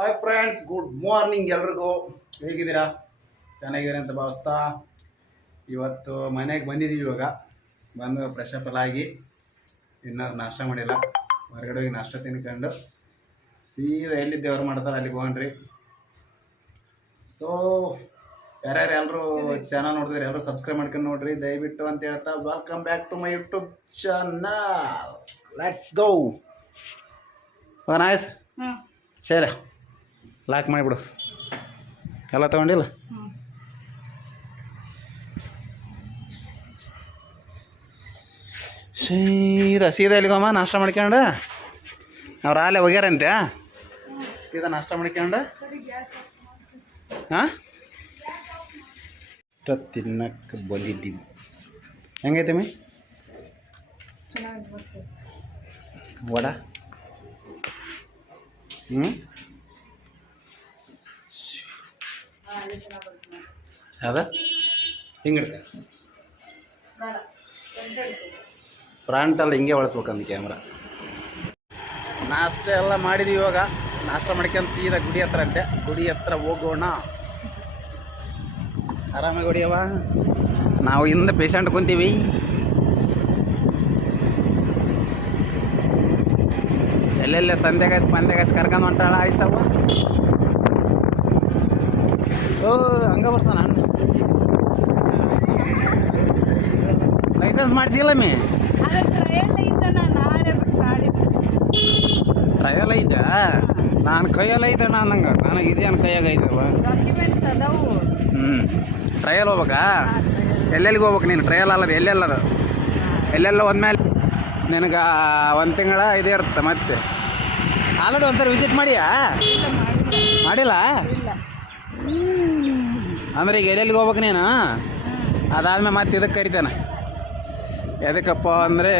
Hi friends, good morning ಎಲ್ರಿಗೂ. ಹೇಗಿದ್ದೀರಾ? ಚೆನ್ನಾಗಿದ್ದೀರಾ ಅಂತ ಭಾವಿಸ್ತಾ ಇವತ್ತು ಮನೆಗೆ ಬಂದಿದ್ದೀವಿ. ಇವಾಗ ಬಂದು ಫ್ರೆಶ್ ಅಪ್ ಎಲ್ಲ ಆಗಿ ಇನ್ನೂ ನಾಷ್ಟ ಮಾಡಿಲ್ಲ. ಹೊರಗಡೆ ಹೋಗಿ ನಾಷ್ಟ ತಿನ್ಕೊಂಡು ಸೀದಾ ಎಲ್ಲಿದ್ದೆ ಅವ್ರು ಮಾಡ್ತಾರೆ ಅಲ್ಲಿಗೆ ಹೋಗ್ರಿ. ಸೊ ಯಾರ್ಯಾರು ಎಲ್ಲರೂ ಚಾನಲ್ ನೋಡಿದ್ರೆ ಎಲ್ಲರೂ ಸಬ್ಸ್ಕ್ರೈಬ್ ಮಾಡ್ಕೊಂಡು ನೋಡ್ರಿ ದಯವಿಟ್ಟು ಅಂತ ಹೇಳ್ತಾ welcome back to my YouTube channel. Let's go. Nice. ಸರಿ, ಲಾಕ್ ಮಾಡಿಬಿಡು. ಎಲ್ಲ ತಗೊಂಡಿಲ್ಲ? ಸೀದಾ ಎಲ್ಲಿಗಮ್ಮ ನಾಷ್ಟ ಮಾಡ್ಕೊಂಡು ಅವ್ರು ಆಲೇ ಹೋಗ್ಯಾರಂತೆ. ಸೀದಾ ನಾಷ್ಟ ಮಾಡ್ಕೊಂಡು ಹಾಂ ತಿನ್ನಕ್ಕೆ ಬಂದಿದ್ದೀವಿ. ಹೆಂಗೈತೆ ಮೀ ವಡ? ಅದ ಹಿಂಗೆ ಫ್ರಂಟಲ್ಲಿ ಹಿಂಗೆ ಬಳಸ್ಬೇಕಂದು ಕ್ಯಾಮ್ರಾ. ನಾಷ್ಟ ಎಲ್ಲ ಮಾಡಿದ್ವಿ. ಇವಾಗ ನಾಷ್ಟ ಮಾಡ್ಕೊಂಡು ಸೀದಾ ಗುಡಿ ಹತ್ರ ಅಂತೆ. ಗುಡಿ ಹತ್ರ ಹೋಗೋಣ. ಆರಾಮಾಗಿ ಹೊಡಿಯವ. ನಾವು ಹಿಂದೆ ಪೇಷಂಟ್ ಕುಂತೀವಿ. ಎಲ್ಲೆಲ್ಲ ಸಂಧ್ಯಾಗಾಯ್ಸ್ ಪಂದ್ಯಾಗಾಯ್ಸ್ ಕರ್ಕೊಂಡು ಹೊಂಟಾಳ ಆಯ್ಸವ. ಓ ಹಂಗ ಬರ್ತಾನ. ಲೈಸೆನ್ಸ್ ಮಾಡಿಸಿಲ್ಲ ಮೀ? ಟ್ರಯಲ್ ಐತಾ? ನಾನು ಕೈಯಲ್ಲಿ ಐತಣ್ಣ ನಂಗೆ. ನನಗೆ ಇದೇನು ಕೈಯಾಗ ಐತವ. ಟ್ರಯಲ್ ಹೋಗ್ಬೇಕಾ? ಎಲ್ಲೆಲ್ಲಿಗೆ ಹೋಗ್ಬೇಕು ನೀನು? ಟ್ರಯಲ್ ಅಲ್ಲದು ಎಲ್ಲೆಲ್ಲದು ಎಲ್ಲೆಲ್ಲ ಒಂದ್ಮೇಲೆ ನಿನಗೆ ಒಂದು ತಿಂಗಳ ಇದೇ ಇರುತ್ತೆ. ಮತ್ತೆ ಆಲ್ರೆಡಿ ಒಂದ್ಸರಿ ವಿಸಿಟ್ ಮಾಡಿಯಾ? ಮಾಡಿಲ್ಲ ಅಂದ್ರೆ ಈಗ ಎಲ್ಲೆಲ್ಲಿಗೆ ಹೋಗ್ಬೇಕು ನೀನು? ಅದಾದ್ಮೇಲೆ ಮತ್ತೆ ಇದಕ್ಕೆ ಕರಿತಾನೆ. ಎದಕ್ಕಪ್ಪ ಅಂದರೆ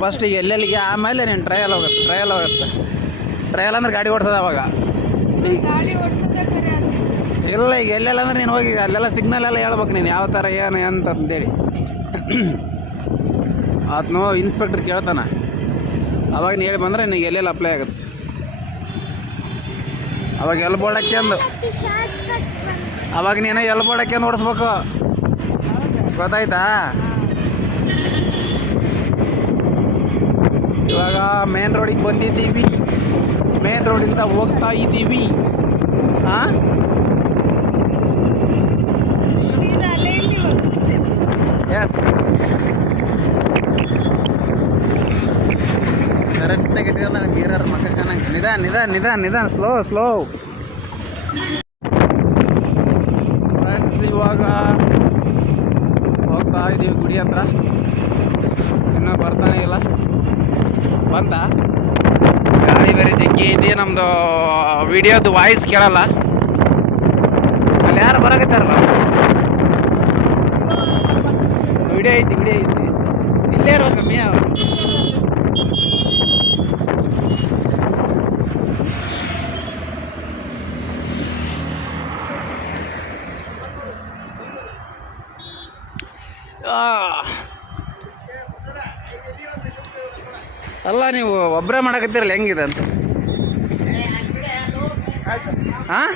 ಫಸ್ಟ್ ಈಗ ಎಲ್ಲೆಲ್ಲಿಗೆ, ಆಮೇಲೆ ನೀನು ಟ್ರಯಲ್ ಹೋಗುತ್ತೆ. ಟ್ರಯಲ್ ಅಂದ್ರೆ ಗಾಡಿ ಓಡಿಸೋದು. ಅವಾಗ ಇಲ್ಲ, ಈಗ ಎಲ್ಲೆಲ್ಲ ಅಂದ್ರೆ ನೀನು ಹೋಗಿ ಅಲ್ಲೆಲ್ಲ ಸಿಗ್ನಲ್ ಎಲ್ಲ ಹೇಳ್ಬೇಕು ನೀನು ಯಾವ ಥರ ಏನು ಅಂತ ಅಂತೇಳಿ. ಆತನು ಇನ್ಸ್ಪೆಕ್ಟರ್ ಕೇಳ್ತಾನೆ. ಅವಾಗ ನೀನು ಹೇಳಿ ಬಂದರೆ ನಿನಗೆ ಎಲ್ಲೆಲ್ಲ ಅಪ್ಲೈ ಆಗುತ್ತೆ. ಅವಾಗ ಎಲ್ಲಿ ಬೋರ್ಡ್ ಹಾಕ್ಯಂದು ಅವಾಗ ನೀನು ಎಲ್ಲಿ ಬೋರ್ಡ್ ಹಾಕ್ಯಂದು ಓಡಿಸ್ಬೇಕು. ಗೊತ್ತಾಯ್ತಾ? ಇವಾಗ ಮೇನ್ ರೋಡಿಗೆ ಬಂದಿದ್ದೀವಿ. ಮೇನ್ ರೋಡಿಂದ ಹೋಗ್ತಾ ಇದ್ದೀವಿ. ಹಾಂ, ಎಸ್, ಕರೆಕ್ಟಾಗಿ ಇಟ್ಕೊಂಡು ನನಗೆ ನೀರಾರು ಮಕ್ಕ ಚೆನ್ನಾಗಿ. ನಿಧಾನ ಸ್ಲೋ. ಫ್ರೆಂಡ್ಸ್, ಇವಾಗ ಹೋಗ್ತಾ ಇದ್ದೀವಿ ಗುಡಿ ಹತ್ರ. ಇನ್ನೂ ಬರ್ತಾನೆ ಇಲ್ಲ. ಬಂತ ಗಾಡಿ ಬೇರೆ ಜಗ್ಗಿ ಐತಿ. ನಮ್ಮದು ವಿಡಿಯೋದು ವಾಯ್ಸ್ ಕೇಳಲ್ಲ. ಅಲ್ಲಿ ಯಾರು ಬರಾಕತ್ತಾರಲ್ಲ? ವಿಡಿಯೋ ಐತಿ ಇಲ್ಲೇ ಇರೋ ಕಮ್ಮಿ. ಅಲ್ಲ, ನೀವು ಒಬ್ಬರೇ ಮಾಡಕತ್ತೀರಲ್ಲ, ಹೆಂಗಿದೆ ಅಂತ? ಹಾಂ,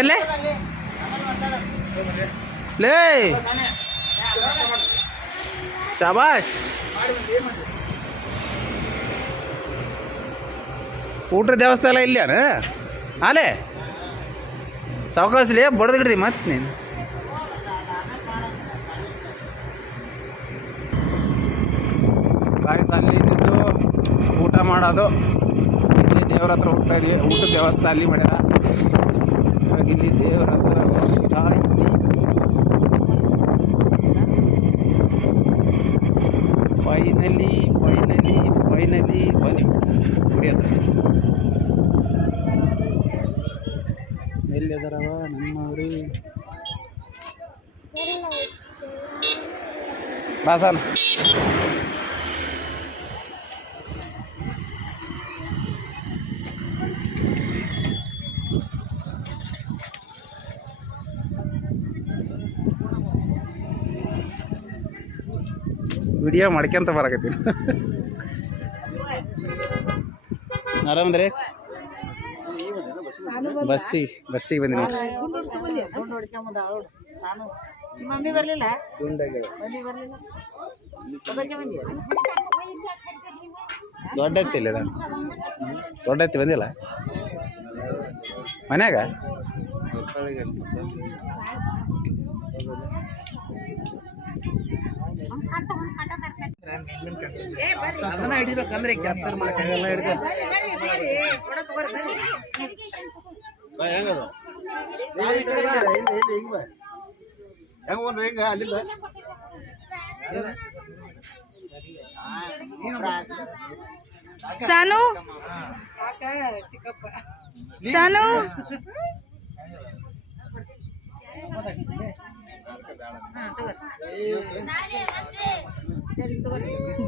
ಎಲ್ಲೇ ಲೇ ಶಾಬಾಷ್. ಊಟ್ರ ದೇವಸ್ಥಾನ ಇಲ್ಲೇನ? ಅಲೇ ಸಾವಕಾಶಲಿ ಬಡ್ದು ಗಿಡ್ದಿ ಮತ್ತೆ ನೀನು. ಕಾಯಿಸ ಅಲ್ಲಿ ಇದ್ದಿದ್ದು ಊಟ ಮಾಡೋದು. ಇಲ್ಲಿ ದೇವ್ರ ಹತ್ರ ಹೋಗ್ತಾ ಇದೀವಿ. ಊಟದ ವ್ಯವಸ್ಥೆ ಅಲ್ಲಿ ಮಾಡ್ಯಾರ. ಇವಾಗ ಇಲ್ಲಿ ದೇವ್ರ ಹತ್ರ ಹೋಗ್ತಾ ಇದ್ದೀವಿ. ಫೈನಲಿ ಬಂದ್ವಿ ಗುಡಿ ಹತ್ರ. ಎಲ್ಲಿದಾರವ ನಮ್ಮವರು? ಬಾಸನ್ ವಿಡಿಯೋ ಮಾಡ್ಕೊಂತ ಬರಕತ್ತೀನಿ. ಆರಾಮಂದ್ರಿ? ಬಸ್ಸಿಗೆ ಬಂದಿ ನೋಡಿ. ಮಮ್ಮಿ ಬರ್ಲಿಲ್ಲ ದೊಡ್ಡ ಎತ್ತಿ ಇಲ್ಲ ದೊಡ್ಡ ಎತ್ತಿ ಬಂದಿಲ್ಲ ಮನ್ಯಾಗ. ಅದನ್ನ ಹಿಡಿಬೇಕಂದ್ರೆ ಕ್ಯಾಪ್ಚರ್ ಮಾಡಕ್ಕಾಗಲ್ಲ. ಹಿಡ್ಕ ಹೆಂಗ ಅಲ್ಲಿಂದ ಸಾನು ಸಾನು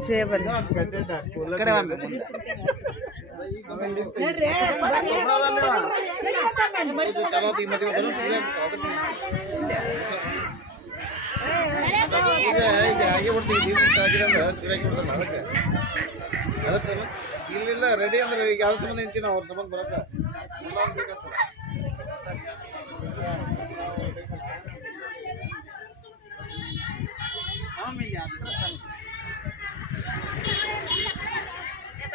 ಜೇಬಲ್ ಇಲ್ಲಿಲ್ಲ ರೆಡಿ ಅಂದ್ರೆ ಈಗ ಯಾವ ಸಂಬಂಧ ನಿಂತೀನಿ ಅವ್ರ ಸಂಬಂಧ ಬರತ್ತ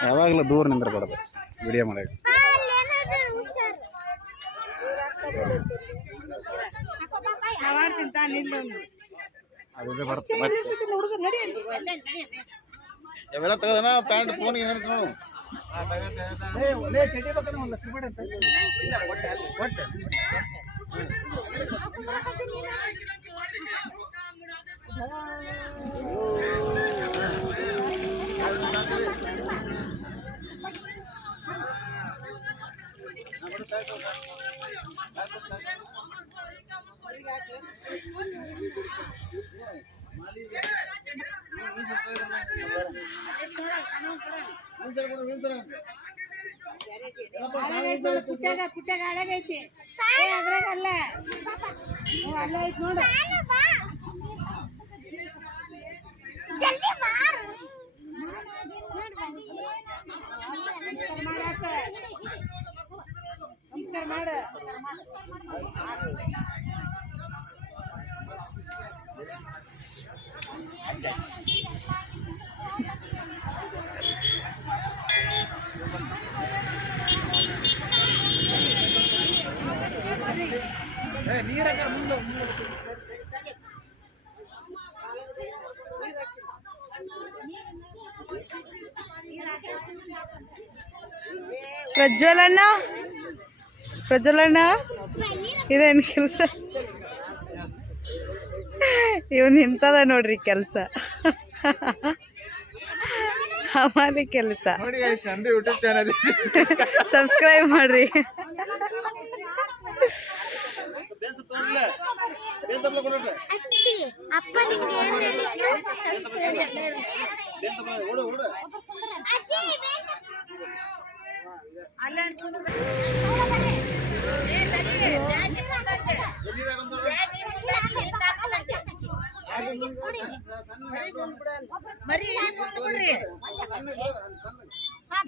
ಯಾವಾಗಲೂ ದೂರ ನಿಂದಿರಬಾರ್ದು ವಿಡಿಯೋ ಮಾಡೋದು. ಅದೇ ಬರುತ್ತೆ ಅವೆಲ್ಲ ತಗೋದನ ಪ್ಯಾಂಟ್ ಫೋನ್ ಏನಾರು ನೋಡು. ಪುಟ್ಟಾಗ ಹಾಳಾಗೈತಿ ಅದ್ರಾಗಲ್ಲ ಅಲ್ಲ ಐತಿ ನೋಡು. ನಮಸ್ಕಾರ ಮಾಡ ಪ್ರಜ್ವಲಣ್ಣ ಪ್ರಜ್ವಲಣ್ಣ ಇದೇನು ಕೆಲಸ? ಇವನ್ ಇಂಥದ ನೋಡ್ರಿ ಕೆಲಸ, ಹಮಾಲಿ ಕೆಲಸ. ಯೂಟ್ಯೂಬ್ ಚಾನಲ್ ಸಬ್ಸ್ಕ್ರೈಬ್ ಮಾಡ್ರಿ.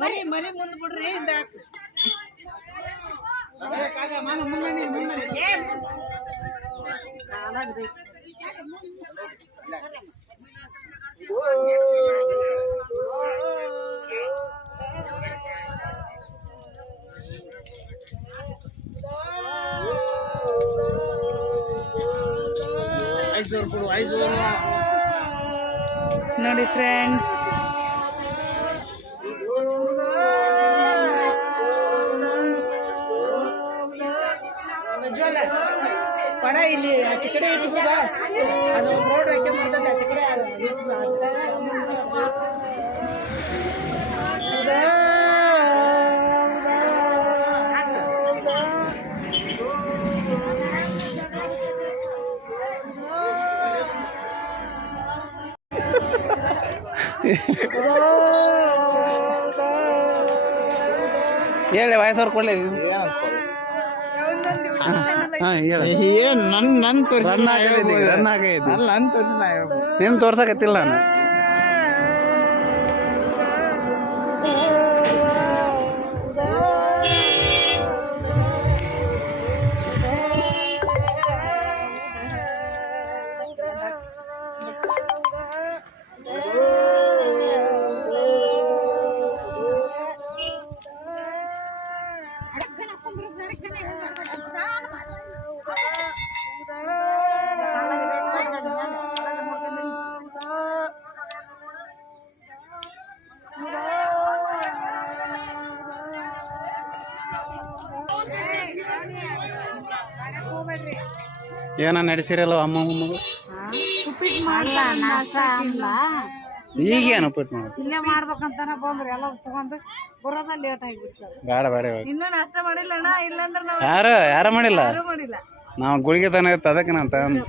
ಮರಿ ಮರಿ ಮುಂದ್ ಬಿಡ್ರಿ. ನೋಡಿ ಫ್ರೆಂಡ್ಸ್, ಪಡ ಇಲ್ಲಿ ಆಚೆ ಕಡೆ ಇಟ್ಬೋದ, ಅದು ರೋಡ್ ಹಾಕ್ಯಂಬರ್ತದೆ ಆಚೆ ಕಡೆ. ಹೇಳಿ ವಯಸ್ಸವ್ರು ಕೊಡ್ಲಿ. ಏನು ನನ್ನ ತೋರಿಸಿ ಅಲ್ಲ ನನ್ನ ತೋರಿಸಿ ನೀನು ತೋರ್ಸಕತ್ತಿಲ್ಲ ನಾನು. ಏನ ನಡೆಸಿರಲ್ಲ ಅಮ್ಮ ಮಗಳು ಉಪ್ಪಿಟ್ಟು ಮಾಡಲ್ಲ ನಾಷ್ಟ ಅಲ್ಲ ಈಗೇನು ಉಪ್ಪಿಟ್ಟು ಮಾಡೋದು ಇಲ್ಲೇ ಮಾಡ್ಬೇಕಂತಾನ ಬಂದ್ರು ಎಲ್ಲ ತಗೊಂಡು ಬರೋದ ಲೇಟ್ ಆಗಿಬಿಡ್ತಾರೆ ಬೇಡ ಬೇಡ ಇನ್ನೂ ನಾಷ್ಟ ಮಾಡಿಲ್ಲ ಅಣ್ಣ ಇಲ್ಲಾಂದ್ರೆ ನಾವು ಯಾರು ಮಾಡಿಲ್ಲ ಯಾರೂ ಮಾಡಿಲ್ಲ ನಾವು ಗುಳಿಗೆ ತನ ಇತ್ತು ಅದಕ್ಕೆ ನಾನು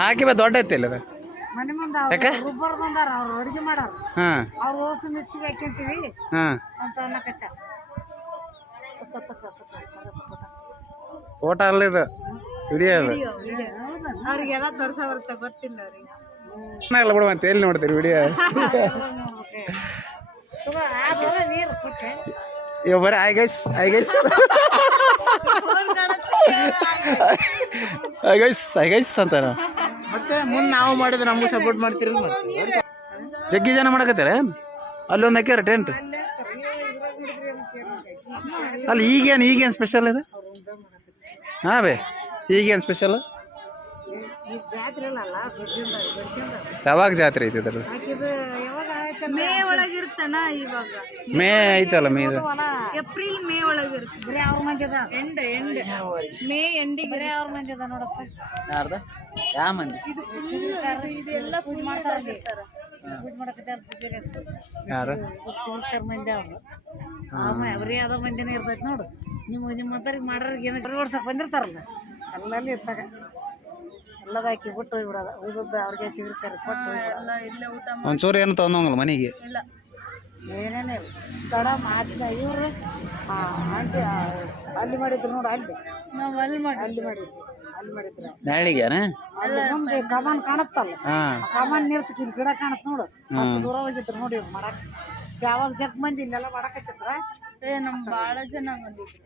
ಹಾಕಿ ಬಾ ದೊಡ್ಡ ಐತಿ ಇಲ್ಲ ಮನೆ ಮುಂದೆ ರುಬ್ಬರ್ ಬಂದಾರ ಅವ್ರು ಅಡುಗೆ ಮಾಡಾರ ಹಾಂ ಅವ್ರು ಓಸು ಮಿಕ್ಸಿಗೆ ಹಾಕ್ಯಂತೀವಿ ಹಾಂ ಅಂತ ಅನ್ನಕತ್ತ ಫೋಟೋ ಅಲ್ಲ ಇದು ವಿಡಿಯೋ ಅದು ಅವ್ರಿಗೆಲ್ಲ ತೋರ್ಸ ಬರುತ್ತೆ ಗೊತ್ತಿಲ್ಲ ಅವ್ರಿಗೆ ಎಲ್ಲ ಬಿಡು ಅಂತ ಎಲ್ಲಿ ನೋಡ್ತೀರಿ ವಿಡಿಯೋ ನೀರು ಕೊಟ್ಟೆ ಇವ ಬರೀ ಐ ಗೈಸ್ ಅಂತಾರ ಮತ್ತೆ ಮುಂದೆ ನಾವು ಮಾಡಿದ್ರೆ ನಮಗೂ ಸಪೋರ್ಟ್ ಮಾಡ್ತೀರಲ್ಲ ಜಗ್ಗಿ ಜನ ಮಾಡಕತ್ತಾರ ಅಲ್ಲೊಂದು ಹಾಕ್ಯಾರ ಟೆಂಟ್ ಅಲ್ಲಿ ಈಗೇನು ಸ್ಪೆಷಲ್ ಇದೆ ಹಾಂ ಬೇ ಈಗೇನು ಸ್ಪೆಷಲ್ ಜಾತ್ರೆ ಅಲ್ಲ ಯಾವಾಗ ಜಾತ್ರೆ ಐತಿ ಅದ್ರ ಮೇ ಒಳಗಿರ್ತಣ ಇವಾಗ ಮೇ ಐತಲ್ಲ ಮೇ ಇದು ಏಪ್ರಿಲ್ ಮೇ ಒಳಗಿರುತ್ತೆ ಬರೀ ಅವ್ರ ಮಂದಿ ಅದ ಎಂಡ್ ಮೇ ಎಂಡಿಗೆ ಬರೀ ಅವ್ರ ಮಂದಿ ಅದ ನೋಡಪ್ಪ ಯಾರ್ದ ಯಾವ ಮಂದಿ ಇದೆಲ್ಲ ಪೂಜೆ ಮಾಡ್ತಾರೆ ಪೂಜೆ ಮಾಡಕತ್ತಾರ ಪೂಜೆಗೆ ಯಾರು ಮಂದಿ ಅವ್ರು ಬರೀ ಅದ ಮಂದಿನೇ ಇರ್ತೈತಿ ನೋಡು ನಿಮ್ಮ ಹತ್ತರಿಗೆ ಮಾಡೋರಿಗೆ ಏನೋ ಓಡ್ಸಕ್ ಬಂದಿರ್ತಾರಲ್ಲ ಅಲ್ಲಲ್ಲಿ ಇರ್ತಾಗ ಎಲ್ಲದ ಹಾಕಿ ಬಿಟ್ಟು ಹೋಗ್ಬಿಡೋದು ಉಳಿದ ಅವ್ರಿಗೆ ಸಿಗಿರ್ತಾರೆ ಕೊಟ್ಟು ಎಲ್ಲ ಇಲ್ಲೇ ಊಟ ಒಂಚೂರು ಏನು ತೊಗೊಂಡೋಗಲ್ಲ ಮನೆಗೆ ಇಲ್ಲ ಏನೇನೇ ಇಲ್ಲ ತಡ ಮಾತಿನ ಇವರು ಆಂಟಿ ಅಲ್ಲಿ ಮಾಡಿದ್ರು ನೋಡು ಅಲ್ಲಿ ನಾವು ಅಲ್ಲಿ ಮಾಡಿದ್ರು ನಾಳಿಗೆನ ಅಲ್ಲಿ ಮುಂದೆ ಕಮಾನ್ ಕಾಣತ್ತಲ್ಲ ಹಾಂ ಕಮಾನ್ ನಿಲ್ತಕ್ಕೆ ಇಲ್ಲಿ ಗಿಡ ಕಾಣತ್ ನೋಡು ಅಷ್ಟು ದೂರ ಹೋಗಿದ್ರು ನೋಡಿ ಇವ್ರು ಮಾಡಕ್ ಯಾವಾಗ ಜಗ್ ಮಂದಿ ಇಲ್ಲೆಲ್ಲ ಮಾಡಕತ್ತಿದ್ರ ನಮ್ ಭಾಳ ಜನ ಬಂದಿದ್ರು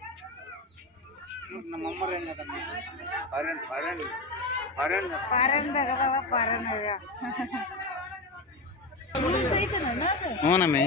ಪಾರನ್ದಾಗ ಅದಾವ ಪಾರನ್ಯಾಗ ಹ್ಞೂ ನಮ್ಮೆ